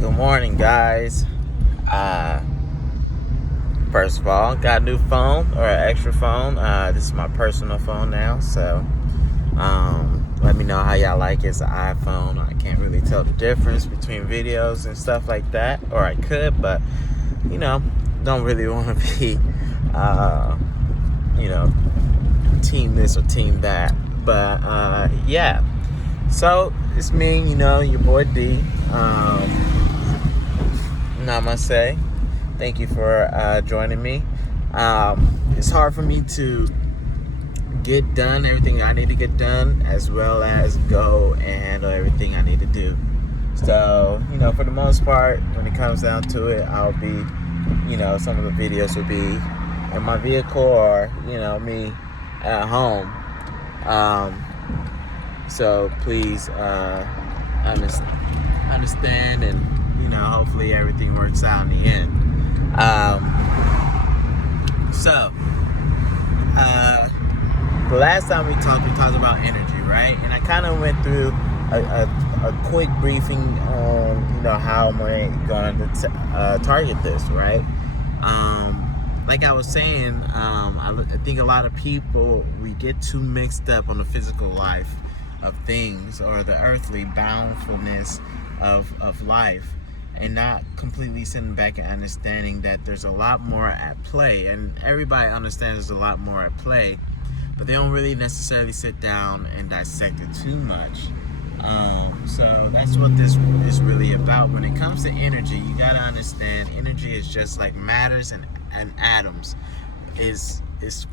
Good morning, guys. Uh, First of all, got a new phone or an extra phone. This is my personal phone now, so let me know how y'all like it. It's an iPhone. I can't really tell the difference between videos and stuff like that, or I could, but don't really want to be, team this or team that. But yeah. So it's me, your boy D. Namaste. Thank you for joining me. It's hard for me to get done everything I need to get done, as well as go and handle everything I need to do. So, for the most part, when it comes down to it, I'll be, some of the videos will be in my vehicle or, me at home. So please understand, and hopefully everything works out in the end. The last time we talked about energy, right? And I kind of went through a quick briefing on how I'm going to target this, right? Like I was saying, I think a lot of people, we get too mixed up on the physical life of things, or the earthly bountifulness of life, and not completely sitting back and understanding that there's a lot more at play. And everybody understands there's a lot more at play, but they don't really necessarily sit down and dissect it too much. So that's what this is really about. When it comes to energy, you gotta understand energy is just like matters and atoms. Is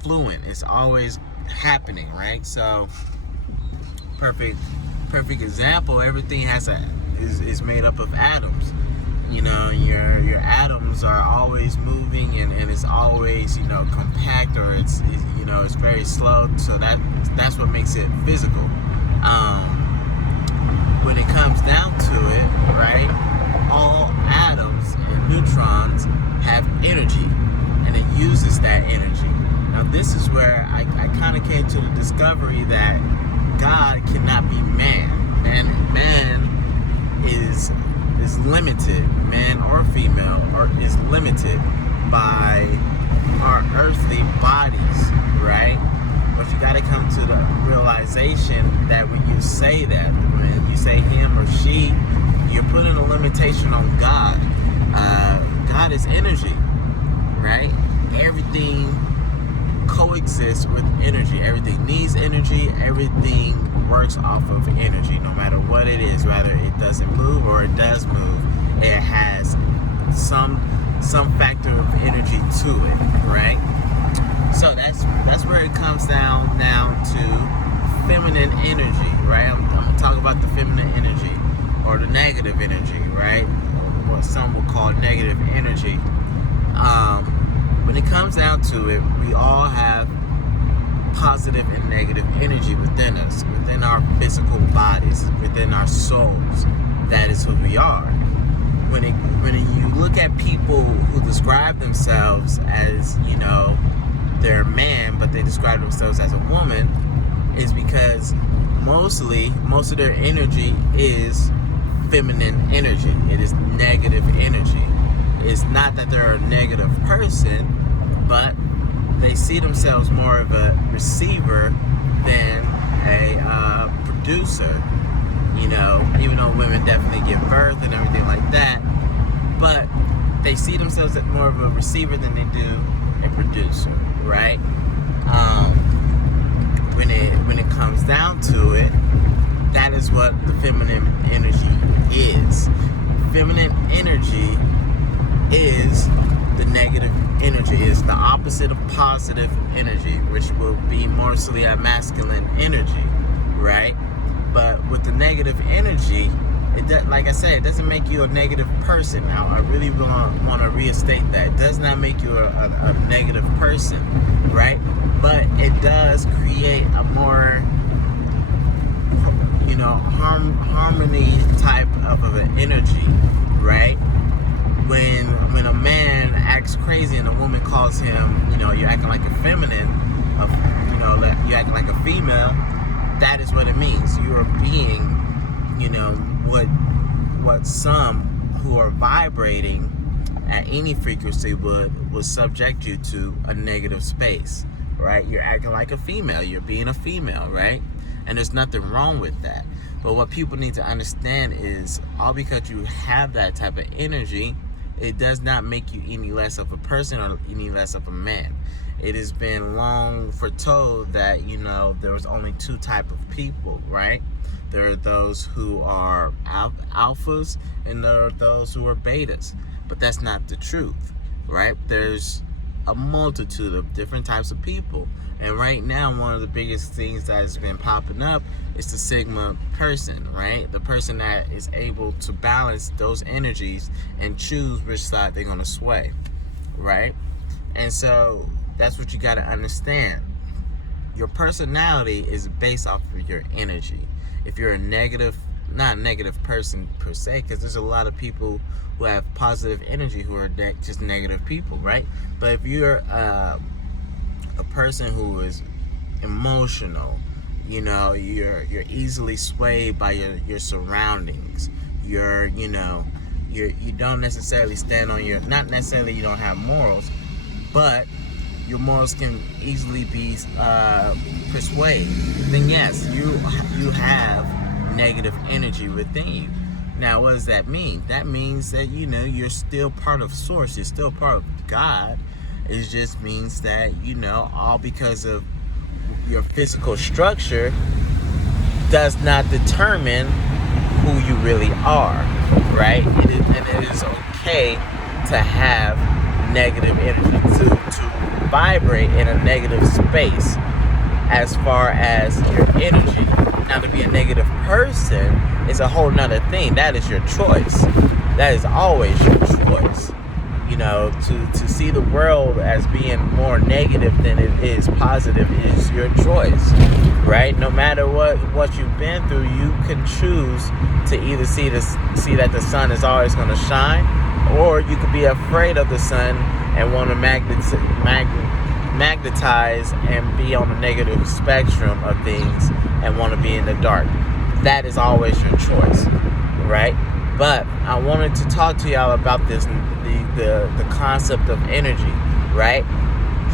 fluent. It's always happening, right? So perfect example, everything is made up of atoms. Your atoms are always moving, and it's always compact, or it's very slow. So that's what makes it physical. When it comes down to it, right, all atoms and neutrons have energy, and it uses that energy. Now this is where I kind of came to the discovery that God cannot be man. Man is limited, man or female, or is limited by our earthly bodies, right? But you got to come to the realization that when you say that, when you say him or she, you're putting a limitation on God. God is energy, right? Everything coexists with energy. Everything needs energy. Everything works off of energy, no matter what it is. Whether it doesn't move or it does move, it has some factor of energy to it, right? So that's where it comes down to feminine energy, right? I'm talking about the feminine energy, or the negative energy, right? What some will call negative energy. When it comes down to it, we all have positive and negative energy within us, within our physical bodies, within our souls. That is who we are. When you look at people who describe themselves as, they're a man, but they describe themselves as a woman, is because most of their energy is feminine energy. It is negative energy. It's not that they're a negative person, but they see themselves more of a receiver than a producer. Even though women definitely give birth and everything like that, but they see themselves as more of a receiver than they do a producer, right? When it comes down to it, that is what the feminine energy is. Feminine energy is the negative energy, is the opposite of positive energy, which will be mostly a masculine energy, right? But with the negative energy, like I said, it doesn't make you a negative person. Now, I really want to reinstate that. It does not make you a negative person, right? But it does create a more, harmony type of an energy, right? When a man acts crazy and a woman calls him, you're acting like a feminine, you're acting like a female, that is what it means. You are being, what some who are vibrating at any frequency would subject you to a negative space, right? You're acting like a female. You're being a female, right? And there's nothing wrong with that. But what people need to understand is all because you have that type of energy, it does not make you any less of a person or any less of a man. It has been long foretold that, there was only two type of people, right? There are those who are alphas and there are those who are betas. But that's not the truth, right? There's a multitude of different types of people. And right now, one of the biggest things that has been popping up is the Sigma person, right? The person that is able to balance those energies and choose which side they're going to sway, right? And so that's what you got to understand. Your personality is based off of your energy. If you're not a negative person per se, because there's a lot of people who have positive energy who are just negative people, right? But if you're a person who is emotional, you're easily swayed by your surroundings. You don't necessarily stand on not necessarily you don't have morals, but your morals can easily be persuaded. Then yes, you have negative energy within you. Now, what does that mean? That means that, you're still part of Source. You're still part of God. It just means that, all because of your physical structure does not determine who you really are, right? And it is okay to have negative energy, to vibrate in a negative space as far as your energy. Now, to be a negative person is a whole nother thing. That is your choice. That is always your choice. To see the world as being more negative than it is positive is your choice, right? No matter what you've been through, you can choose to either see that the sun is always going to shine, or you could be afraid of the sun and want to magnetize and be on the negative spectrum of things and want to be in the dark. That is always your choice, right? But I wanted to talk to y'all about this, the concept of energy, right?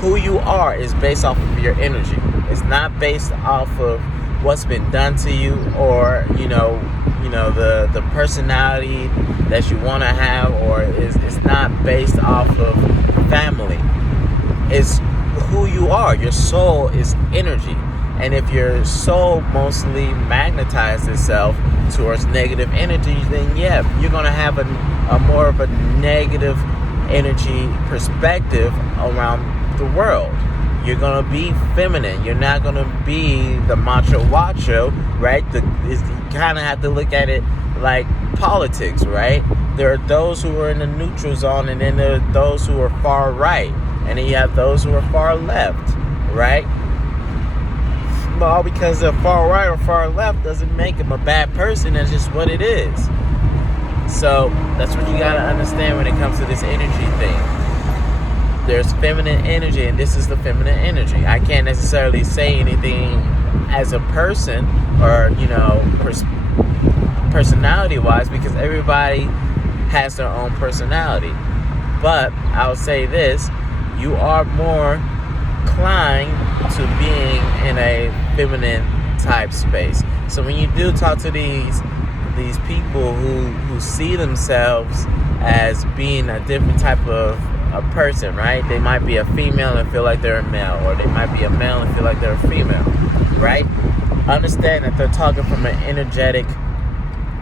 Who you are is based off of your energy. It's not based off of what's been done to you, or the personality that you want to have, or it's not based off of family. It's who you are. Your soul is energy. And if your soul mostly magnetizes itself towards negative energy, then yeah, you're going to have a more of a negative energy perspective around the world. You're going to be feminine. You're not going to be the macho, right? You kind of have to look at it like politics, right? There are those who are in the neutral zone, and then there are those who are far right. And then you have those who are far left, right? But all because they're far right or far left doesn't make them a bad person. That's just what it is. So that's what you got to understand when it comes to this energy thing. There's feminine energy, and this is the feminine energy. I can't necessarily say anything as a person or, personality-wise, because everybody has their own personality. But I'll say this, you are more inclined to being in a feminine type space. So when you do talk to these people who see themselves as being a different type of a person, right? They might be a female and feel like they're a male, or they might be a male and feel like they're a female, right? Understand that they're talking from an energetic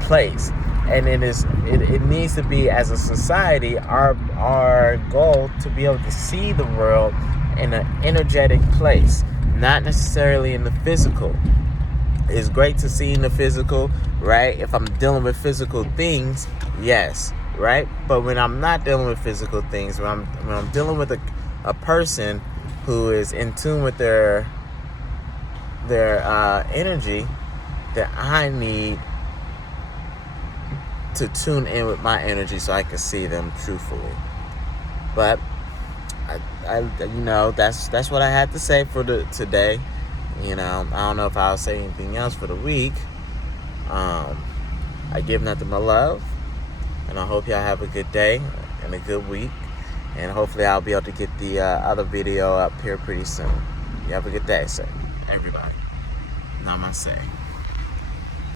place, and it needs to be, as a society, our goal to be able to see the world in an energetic place, not necessarily in the physical. It's great to see in the physical, right? If I'm dealing with physical things, yes, right? But when I'm not dealing with physical things, when I'm dealing with a person who is in tune with their energy, then I need to tune in with my energy so I can see them truthfully. But I that's what I had to say for today. I don't know if I'll say anything else for the week. I give nothing but love. And I hope y'all have a good day and a good week. And hopefully I'll be able to get the other video up here pretty soon. You have a good day, sir. Everybody. Namaste.